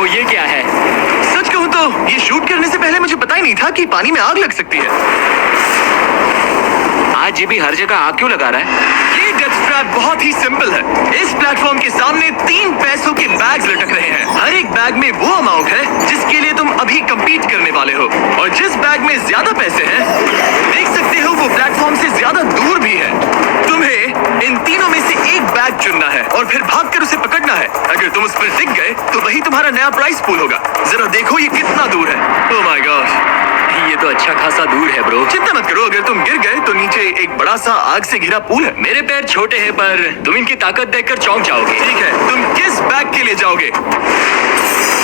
Bro, ये क्या है? सच कहूं तो ये शूट करने से पहले मुझे पता ही नहीं था कि पानी में आग लग सकती है। आज ये भी हर जगह आग क्यों लगा रहा है? ये डेथ ट्रैप बहुत ही सिंपल है। इस प्लेटफॉर्म के सामने 3 पैसों के बैग्स लटक रहे हैं। हर एक बैग में वो अमाउंट है जिसके लिए तुम अभी compete करने वाले हो, और जिस बैग में ज्यादा पैसे हैं, देख सकते हो वो प्लेटफॉर्म से ज्यादा दूर भी है। तुम्हें इन तीनों में से एक बैग चुनना है और फिर भागकर उसे पकड़ना है। अगर तुम उस पर टिक गए तो वही तुम्हारा नया प्राइस पूल होगा। जरा देखो ये कितना दूर है। ओह माय गॉड, ये तो अच्छा खासा दूर है ब्रो। चिंता मत करो, अगर तुम गिर गए तो नीचे एक बड़ा सा आग से घिरा पूल है। मेरे पैर छोटे हैं पर तुम इनकी ताकत देखकर चौंक जाओगे। ठीक है, तुम किस बैग के लिए जाओगे?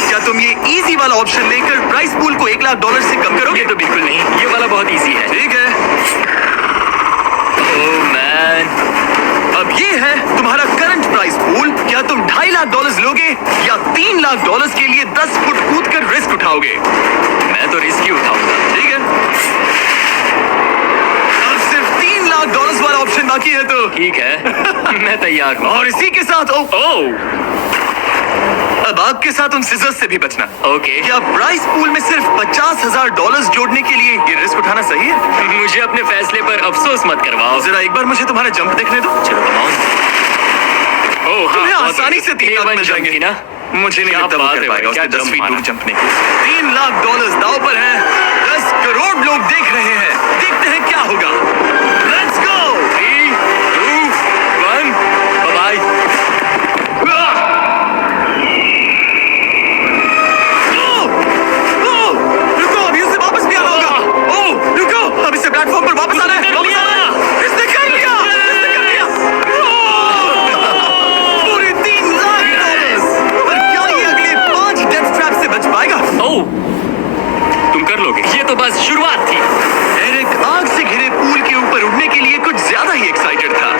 क्या तुम ये इजी वाला ऑप्शन लेकर प्राइस पूल को $1,00,000 से कम करोगे? ये तो बिल्कुल नहीं, ये वाला बहुत इजी है। ठीक है, ओह मैन, अब ये है तुम्हारा करंट प्राइस पूल। क्या तुम $2.5 लाख लोगे या $3 लाख के लिए 10 फुट कूद कर रिस्क उठाओगे? मैं तो रिस्क ही उठाऊंगा। ठीक है, अब सिर्फ $3 लाख वाला ऑप्शन बाकी है तो ठीक है, मैं तैयार हूँ। और इसी के साथ ओह अब आग के साथ उन सिजर्स से भी बचना। ओके, क्या प्राइस पूल में सिर्फ $50,000 जोड़ने के लिए ये रिस्क उठाना सही है? मुझे अपने फैसले पर अफसोस मत करवाओ। जरा एक बार मुझे तुम्हारा जंप देखने दो। चलो कमाओ। ओह तुम्हें हाँ, आसानी से 3 लाख मिल जाएंगे ना। मुझे नहीं क्या लगता वो बात कर है पाएगा। भाई, उसके क्या 10 फीट जंप दूर मारा। जंपने के $3 लाख दांव पर है। 10 करोड़ लोग देख रहे हैं। देखते हैं क्या होगा। Let's go. 3, 2, 1, बाय। रुको, अभी उसे वापस भी आना होगा। ओह रुको, अब इसे प्लेटफॉर्म पर वापस आना है। वापस आना है। इसने कर लिया, इसने कर लिया। पूरे $3 लाख। पर क्या ये अगले 5 डेथ ट्रैप से बच पाएगा? ओह, तुम कर लोगे। ये तो बस शुरुआत थी। एरिक आग से घिरे पूल के ऊपर उड़ने के लिए कुछ ज्यादा ही एक्साइटेड था।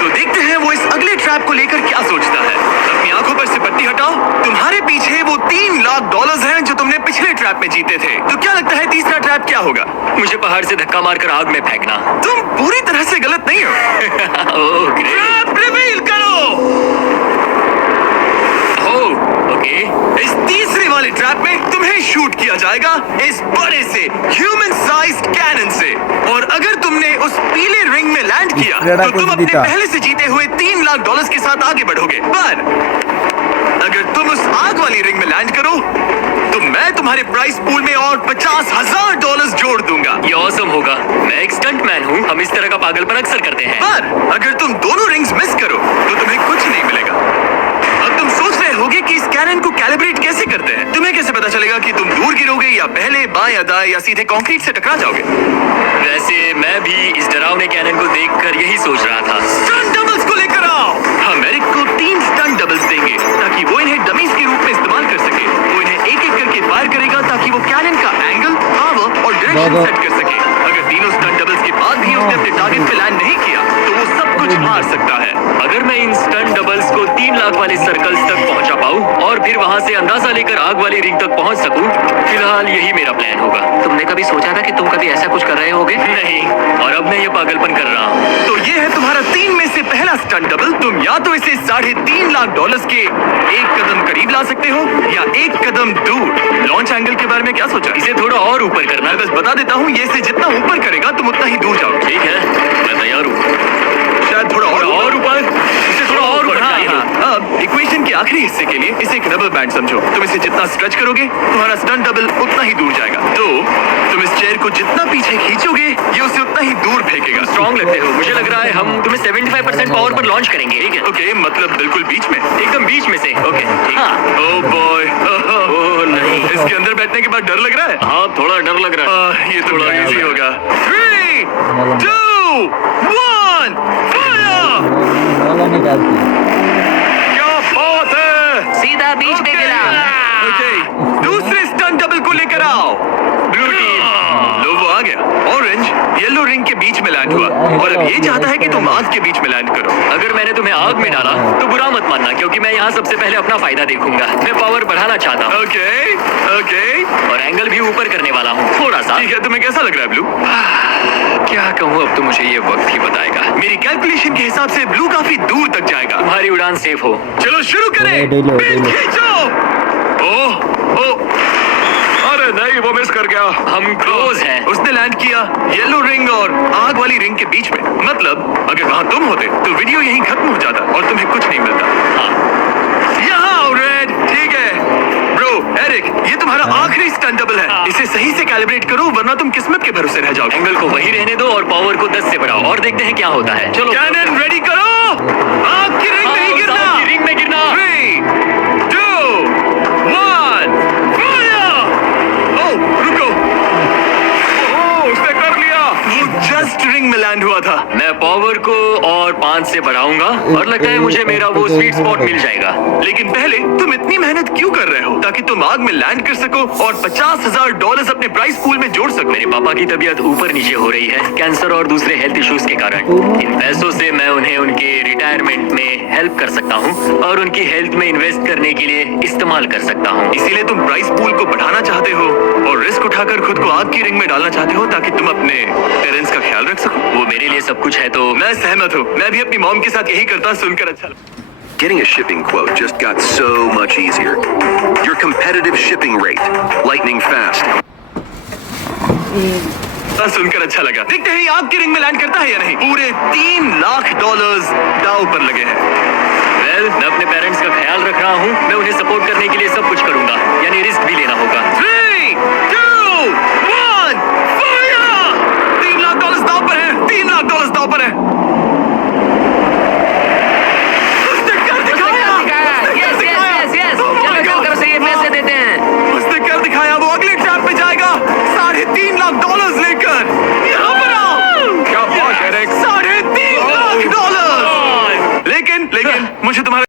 तो देखते हैं वो इस अगले ट्रैप को लेकर क्या सोचता है। अपनी आंखों पर से पट्टी हटाओ। तुम्हारे पीछे वो $3 लाख हैं जो तुमने पिछले ट्रैप में जीते थे। तो क्या लगता है तीसरा ट्रैप क्या होगा? मुझे पहाड़ से धक्का मारकर आग में फेंकना। तुम पूरी तरह से गलत नहीं हो। Oh great. ट्रैप रिवील करो। ओह ओके, इस तीसरे वाले ट्रैप में तुम्हें शूट किया जाएगा इस बड़े से ह्यूमन साइज्ड कैनन से। और अगर तुमने उस पीले रिंग में लैंड किया तो तुम अपने पहले से जीते हुए $3 लाख के साथ आगे बढ़ोगे। पर अगर तुम उस आग वाली रिंग में लैंड करो तो मैं तुम्हारे प्राइस पूल में और $50,000 जोड़ दूंगा। ये ऑसम होगा। मैं एक स्टंट मैन हूँ, हम इस तरह का पागलपन अक्सर करते हैं। पर अगर तुम दोनों रिंग्स मिस करो तो तुम्हें कुछ नहीं मिलेगा। अब तुम सोच रहे होगे कि इस कैनन को कैलिब्रेट कैसे करते हैं। तुम्हें कैसे पता चलेगा कि तुम दूर गिरोगे या पहले बाएं या दाएं या सीधे कंक्रीट से टकरा जाओगे? वैसे मैं भी इस डरावने कैनन को देखकर यही सोच रहा था। स्टंट डबल्स को लेकर आओ। हम एरिक को 3 स्टंट डबल्स देंगे ताकि वो इन्हें डमीज के रूप में इस्तेमाल कर सके। वो इन्हें एक-एक करके फायर करेगा ताकि वो कैनन का एंगल, पावर और डायरेक्शन सेट कर सके। अगर तीनों स्टंट डबल्स के बाद भी उसने अपने टारगेट पे लैंड नहीं किया तो वो सब कुछ हार सकता है। अगर मैं इन स्टंट डबल्स को 3 लाख वाले सर्कल्स तक पहुंचा पाऊं और फिर वहां से अंदाजा लेकर आग वाली रिंग तक पहुंच सकूं, फिलहाल यही मेरा प्लान होगा। तुमने कभी सोचा था कि तुम कभी ऐसा कुछ कर रहे होगे? नहीं, और अब मैं ये पागलपन कर रहा हूँ। तो ये है तुम्हारा 3 में से पहला स्टंट डबल। तुम या तो इसे $3.5 लाख के एक कदम करीब ला सकते हो या एक कदम दूर। लॉन्च एंगल के बारे में क्या सोचा? इसे थोड़ा और ऊपर करना। मैं बस बता देता हूँ, ये इसे जितना ऊपर करेगा तुम उतना ही दूर जाओगे। ठीक है, मैं तैयार हूँ। शायद थोड़ा और ऊपर, इसे थोड़ा और ऊपर। हाँ, अब इक्वेशन के आखिरी हिस्से के लिए इसे एक रबर बैंड समझो। तुम इसे जितना स्ट्रेच करोगे तुम्हारा स्टंट डबल उतना ही दूर जाएगा। तो तुम इस चेयर को जितना पीछे खींचोगे ये उसे उतना ही दूर फेंकेगा। स्ट्रॉन्ग लगते हो। मुझे लग रहा है हम तुम्हें 75% पावर पर लॉन्च करेंगे। ठीक है, ओके, मतलब बिल्कुल बीच में, एकदम बीच में से। ओके ठीक है। ओह बॉय, ओह नहीं, इसके अंदर बैठने के बाद डर लग रहा है। हाँ थोड़ा डर लग रहा है। ये थोड़ा इजी होगा। 3, 2, 1 फायर। क्या बात है, सीधा बीच में गिरा। ओके, दूसरे स्टंट डबल को लेकर आओ। ब्लू टीम, लो वो आ गया। ऑरेंज येलो रिंग के बीच में लैंड हुआ और अब ये चाहता है कि तुम आग के बीच में लैंड करो। अगर मैंने तुम्हें आग में डाला तो बुरा मत मानना, क्योंकि मैं यहाँ सबसे पहले अपना फायदा देखूंगा। मैं पावर बढ़ाना चाहता हूँ। ओके ओके, और एंगल भी ऊपर करने वाला हूँ थोड़ा सा। ठीक है, तुम्हें कैसा लग रहा है ब्लू? क्या कहूँ, अब तो मुझे ये वक्त ही बताएगा। मेरी कैलकुलेशन के हिसाब से ब्लू काफी दूर तक जाएगा। तुम्हारी उड़ान सेफ हो। चलो शुरू करें। डेलो, पिन डेलो। खींचो। ओह ओ, अरे नहीं, वो मिस कर गया। हम क्लोज हैं। उसने लैंड किया येलो रिंग और आग वाली रिंग के बीच में। मतलब अगर वहां तुम होते तो वीडियो यहीं खत्म हो जाता और तुम्हें कुछ नहीं मिलता। यहाँ आओ रेड। ठीक है ब्रो, एरिक, ये तुम्हारा आखिरी स्टंट डबल है। इसे सही से कैलिब्रेट करो वरना तुम किस्मत के भरोसे रह जाओगे। एंगल को वही रहने दो और पावर को 10 से बढ़ाओ और देखते हैं क्या होता है। चलो कैनन रेडी करो। आग की रिंग नहीं गिरना। आग की रिंग में गिरना। 3, 2, 1, फायर। ओ रुको, ओह उसने कर लिया। वो जस्ट रिंग में लैंड हुआ था। मैं पावर को और 5 से बढ़ाऊंगा और लगता है मुझे मेरा वो स्वीट स्पॉट मिल जाएगा। लेकिन पहले तुम इतनी मेहनत क्यों कर रहे हो? ताकि तुम आग में लैंड कर सको और $50,000 अपने प्राइस पूल में जोड़ सको। मेरे पापा की तबीयत ऊपर नीचे हो रही है, कैंसर और दूसरे हेल्थ इश्यूज के कारण। इन पैसों से मैं उन्हें उनके रिटायरमेंट में हेल्प कर सकता हूँ और उनकी हेल्थ में इन्वेस्ट करने के लिए इस्तेमाल कर सकता हूँ। इसीलिए तुम प्राइस पूल को बढ़ाना चाहते हो और रिस्क उठाकर खुद को आग की रिंग में डालना चाहते हो ताकि तुम अपने पेरेंट्स का ख्याल रख सको। वो मेरे लिए सब कुछ है तो मैं सहमत हूँ। मैं भी अपनी मॉम के साथ यही करता, सुनकर अच्छा लगा। Getting a shipping quote just got so much easier. Your competitive shipping rate, lightning fast. सुनकर अच्छा लगा। देखते हैं ये आग की रिंग में लैंड करता है या नहीं। पूरे $3 लाख दांव पर लगे हैं। वेल, मैं अपने पेरेंट्स का ख्याल रख रहा हूँ। मैं उन्हें सपोर्ट करने के लिए सब कुछ करूंगा, यानी रिस्क भी लेना होगा। 3, 2, 1, फायर। $3 लाख दांव पर है। $3 लाख दांव पर है। उसने कर दिखाया। चलो करो सही पैसे देते हैं। उसने कर दिखाया। वो अगले ट्रैप पे जाएगा $3.5 लाख लेकर। यहाँ पर आओ। क्या बात है, एरिक? $3.5 लाख। लेकिन मुझे तुम्हारे